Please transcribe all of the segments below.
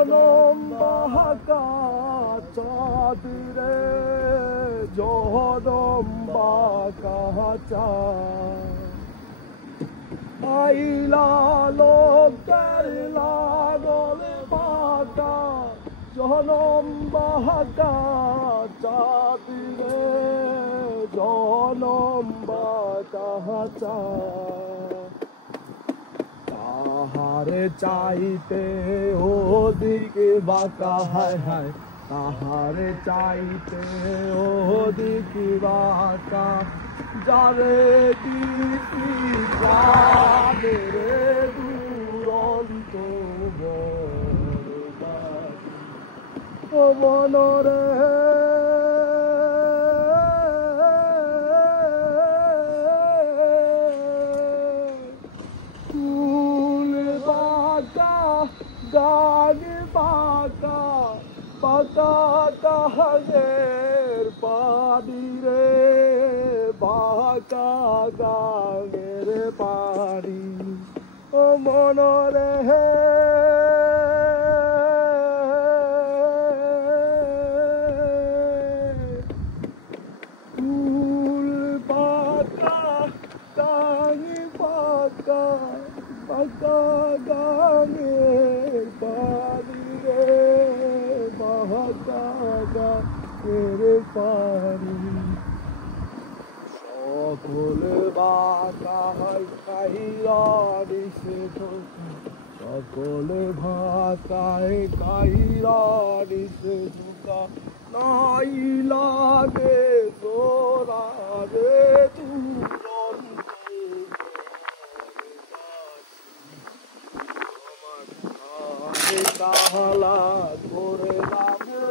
জনম বাঁকা চাঁদ রে জনম বাঁকা চাঁদ আইলা লোকের লাগল বাঁকা জনম বাঁকা চাঁদ রে জনম বাঁকা চাঁদ তাহারে চাইতে ওদিকে বাঁকা হায় হায় তাহারে চাইতে ওদিকে বাঁকা যারে দিতি যাবে রে দুরন্ত ও মনরে গান বাঁকা বাঁকা গানের পানি রে বাঁকা গানের পানি ও মনরে ফুল বাঁকা গান বাঁকা বাঁকা গানের পানি রে বাঁকা গানের পানি সকল বাঁকা কাহিরা দিছে সকল ভাষায় কাহিরা দিছে ঢুকা নাই লাগে তোরা রে কাহলা করে লাগে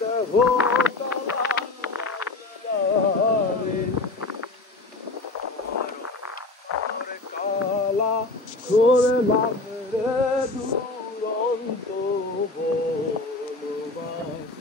দেহ কালা করে লাগে দুরন্ত বলবাস